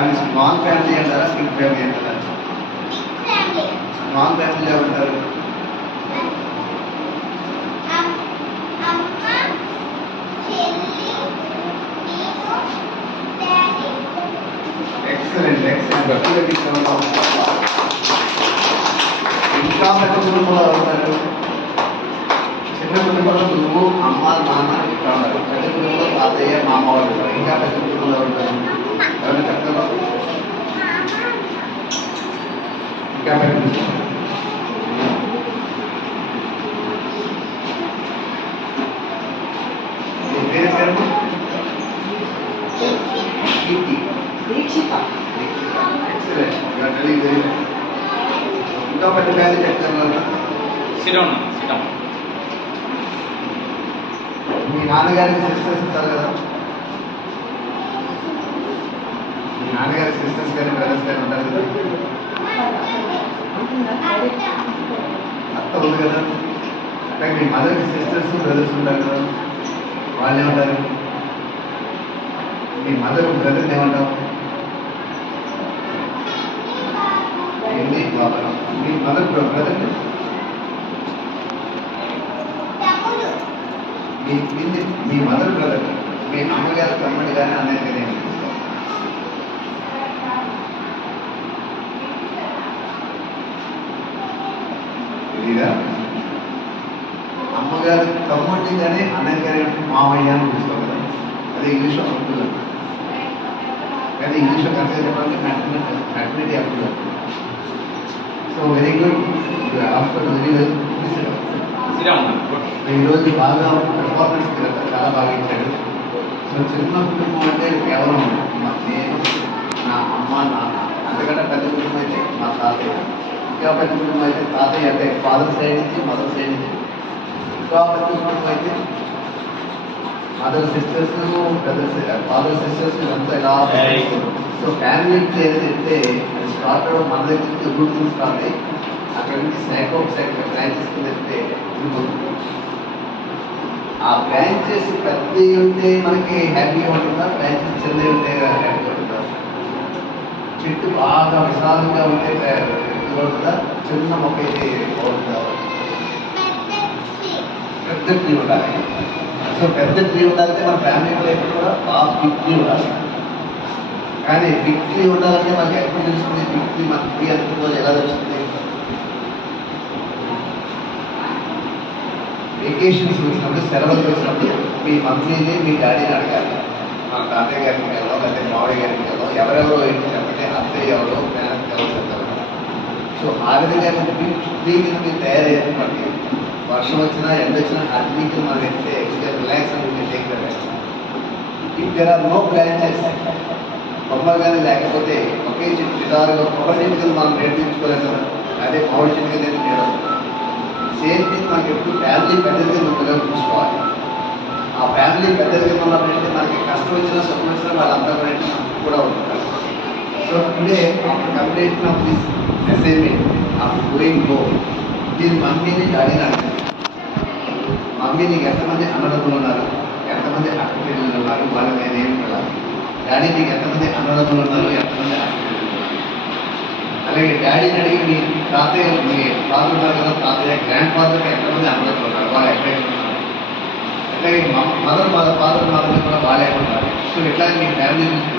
దాన్ని small family అంటారా big family అంటారా? స్మాల్ ఫ్యామిలీ ఉంటారు? ఎక్సలెంట్ ఎక్సలెంట్ ఇంకా పెద్ద కుటుంబంలో ఉంటారు? చిన్న కుటుంబంలో నువ్వు అమ్మ నాన్న ఇక్కడ ఉన్నారు. పెద్ద కుటుంబంలో తాతయ్య మామ వాళ్ళు ఉంటారు. ఇంకా పెద్ద కుటుంబంలో ఉంటారు? ఇంకా పెద్ద ఫ్యామిలీ చెప్తాను Sit down, మీ నాన్నగారికి సిస్టర్స్ ఇస్తారు కదా. మీ నాన్నగారి సిస్టర్స్ కానీ బ్రదర్స్ కానీ ఉంటారు కదా. అత్త ఉంది కదా అక్కడ మీ మదర్కి సిస్టర్స్ బ్రదర్స్ ఉంటారు కదా. వాళ్ళు ఏమంటారు? మీ మదర్ బ్రదర్ ఏమంటావు ఏంటి బాబా మీ మదర్ బ్రదర్ మీ మీ మదర్ బ్రదర్ మీ అమ్మగారు తమ్ముడు కానీ అన్నయ్య కానీ తెలీదా అమ్మగారు తమ్ముడిని కానీ అన్నయ్య గారి మామయ్య అని పిలుస్తారు కదా. అది ఇంగ్లీష్లో అంకుల్ కానీ ఇంగ్లీష్లో కరెక్ట్గా చెప్పాలంటే maternity uncle so very good. After very well. ఈరోజు బాగా పెర్ఫార్మెన్స్ చాలా బాగా ఇచ్చాడు సో చిన్న కుటుంబం అంటే కేవలం నేను నా అమ్మ నాన్న అంతకంటే పెద్ద కుటుంబం అయితే మా తాతయ్య. పెద్ద కుటుంబం అయితే తాతయ్య అంటే ఫాదర్ సైడ్ నుంచి మదర్ సైడ్ నుంచి. పెద్ద కుటుంబం అయితే mother sisters brothers father sisters అంతా good. సో ఫ్యామిలీకి ఏదైతే స్టార్ట్ అవ్వడం మన దగ్గర నుంచి రూట్స్ స్టార్ట్ అయ్యి అక్కడ నుంచి సైకో సైకో బ్రాంచెస్ వెళ్తే ఆ బ్రాంచెస్ పెద్దవి ఉంటే మనకి హ్యాపీగా ఉంటుందా? బ్రాంచెస్ చిన్నవి ఉంటే హ్యాపీగా ఉంటుందా? చెట్టు బాగా విశాలంగా ఉంటే హ్యాపీగా చిన్న మొక్క అయితే బాగుంటుందా పెద్ద ట్రీ ఉండాలి. సో పెద్ద ట్రీ ఉండాలంటే మన ఫ్యామిలీ లైఫ్ కూడా బాగా బిగ్ ట్రీ ఉండాలి. కానీ బిగ్ ట్రీ ఉండాలంటే మనకి ఎప్పుడు తెలుస్తుంది? బిగ్ ట్రీ మన ట్రీ అనుకుంటుంది ఎలా తెలుస్తుంది? వెకేషన్స్ వచ్చినప్పుడు సెలవులు వచ్చినప్పుడు మీ మమ్మీని మీ డాడీని అడగాలి. మా తాతయ్య గారికి వెళ్దాం లేకపోతే మావయ్య గారికి వెళ్దాం ఎవరెవరో ఏంటి చెప్పండి అత్తయ్య ఎవరు? సో ఆ విధంగా ట్రీ మీద మీరు తయారయ్యేటువంటి వర్షం వచ్చినా ఎండ వచ్చినా ఆ ట్రీకి మనం ఎక్కితే రిలాక్స్ అని take the rest if there are no branches బొమ్మలు కానీ లేకపోతే ఒకే చెట్టు నిదారుగా కొబ్బరి చెట్టుకలు మనం రేటు కదా అదే మామిడి చెట్టుగా నేను నీడ సేమ్ థింగ్ మనకి ఎప్పుడు ఫ్యామిలీ పెద్దదిగా కింద చూసుకోవాలి. ఆ ఫ్యామిలీ పెద్దదిగా ఉన్నప్పుడు మనకి కష్టం వచ్చినా సుఖం వచ్చినా వాళ్ళంతా కూడా కూడా ఉంటారు. so today after completion of this assignment after going go దీని మమ్మీని డాడీని అడగండి మమ్మీ నీకు ఎంతమంది అన్నదమ్ములు ఉన్నారు ఎంతమంది అక్క పిల్లలు ఉన్నారు వాళ్ళు నేనేమి వెళ్ళాలి డాడీ నీకు ఎంతమంది అన్నదమ్ములు ఉన్నారు ఎంతమంది అక్క పిల్లలు ఉన్నారు అలాగే డాడీని అడిగి మీ తాతయ్య మీ ఫాదర్ ఉన్నారు కదా తాతయ్య గ్రాండ్ ఫాదర్కి ఎంతమంది అన్నదమ్ములు ఉన్నారు వాళ్ళు ఎక్కడ ఉన్నారు అట్లాగే మదర్ మదర్ ఫాదర్ మదర్ కూడా వాళ్ళు ఎక్కడ ఉన్నారు సో ఇట్లాగే మీ ఫ్యామిలీ గురించి తెలుసుకోండి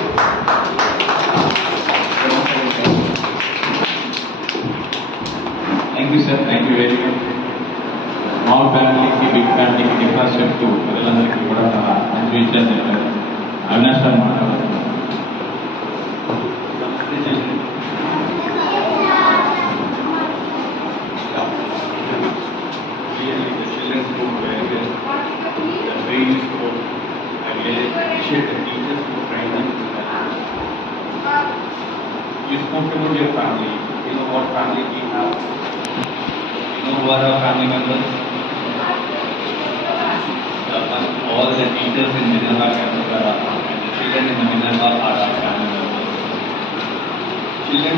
Thank you, sir. Thank you very much. Small family की big family की difference ಎಷ್ಟು ಅದೆಲ್ಲದಕ್ಕೆ ಕೂಡ ಸಹ ಒಂದು ವಿಷಯ ಅವಿನಾಶ್ ಸರ್ ಮಾತಾಡೋದು You spoke about your family. You know what family we have. You know who are our family members? The one- all the teachers in Minerva campus are our and the children in the Minerva are our family members. Children,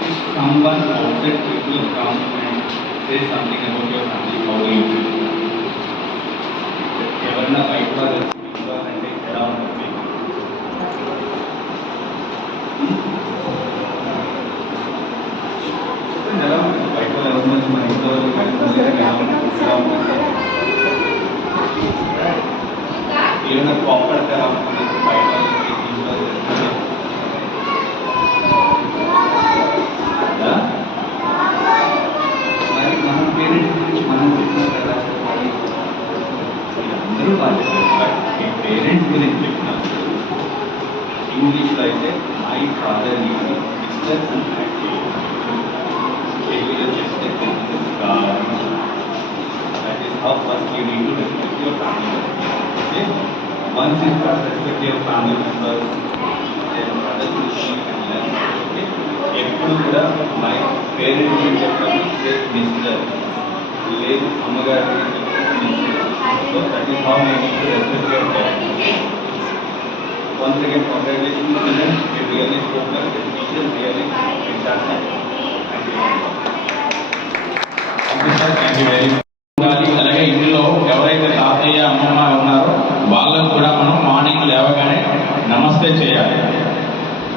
if someone outside people come and say something about your family, how do you feel? ఎవరన్నా బయట వాళ్ళు ఇంగ్లీష్లో అయితే my father mister and తెలుగులో చేస్తే that is how first you need to respect your family okay once you start respect your family members other okay ఎప్పుడు కూడా my parents గురించి చెప్పాలి మిస్టర్ లేదు అమ్మగారి గురించి so that is how my need to respect your parents once again congratulations to them. They really spoke well the teachers really fantastic thank you Thank you, sir. Thank you very much. అలాగే ఇందులో ఎవరైతే తాతయ్య అమ్మమ్మ ఉన్నారో వాళ్ళకు కూడా మనం morning లేవగానే నమస్తే చేయాలి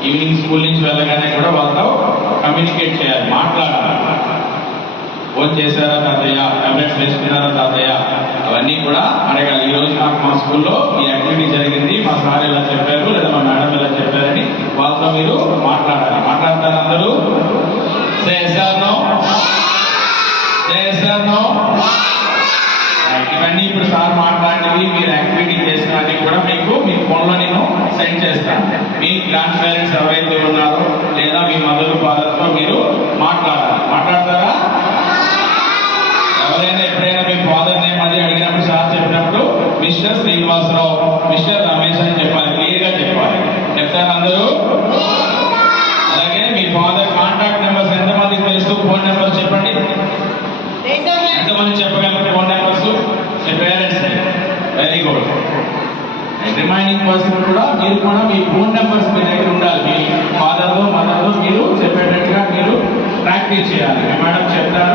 ఈవినింగ్ స్కూల్ నుంచి వెళ్ళగానే కూడా వాళ్ళతో కమ్యూనికేట్ చేయాలి మాట్లాడాలి ఫోన్ చేశారా తాతయ్య? టాబ్లెట్స్ వేసుకున్నారా తాతయ్య? అవన్నీ కూడా అడగాలి ఈ రోజు నాకు మా స్కూల్లో ఈ యాక్టివిటీ జరిగింది. మా సార్ ఇలా చెప్పారు లేదా మా మేడం ఇలా చెప్పారని వాళ్ళతో మీరు మాట్లాడాలి. మాట్లాడతారు అందరూ? ఇవన్నీ ఇప్పుడు సార్ మాట్లాడినవి మీరు యాక్టివిటీ చేసినవి కూడా మీకు మీ ఫోన్లో నేను సెండ్ చేస్తాను. మీ గ్రాండ్ పేరెంట్స్ ఎవరైతే ఉన్నారో లేదా మీ మదర్ ఫాదర్తో మీరు మాట్లాడాలి మాట్లాడతారా ఎవరైనా ఎప్పుడైనా మీ ఫాదర్ నేమ్ అది అడిగినప్పుడు సార్ చెప్పినప్పుడు మిస్టర్ శ్రీనివాసరావు మిస్టర్ రమేష్ అని చెప్పాలి క్లియర్గా చెప్పాలి. చెప్తారు అందరూ? అలాగే మీ ఫాదర్ కాంటాక్ట్ నెంబర్స్ ఎంతమందికి తెలుసు? ఫోన్ నెంబర్స్ చెప్పండి. ఎంతమంది చెప్పగలరు ఫోన్ నెంబర్స్? మీ parents very good remaining person కూడా మీరు కూడా మీ ఫోన్ నెంబర్స్ మీ దగ్గర ఉండాలి. మీ ఫాదర్తో మదర్తో మీరు చెప్పేటట్టుగా మీరు ప్రాక్టీస్ చేయాలి. మేడం చెప్తారు?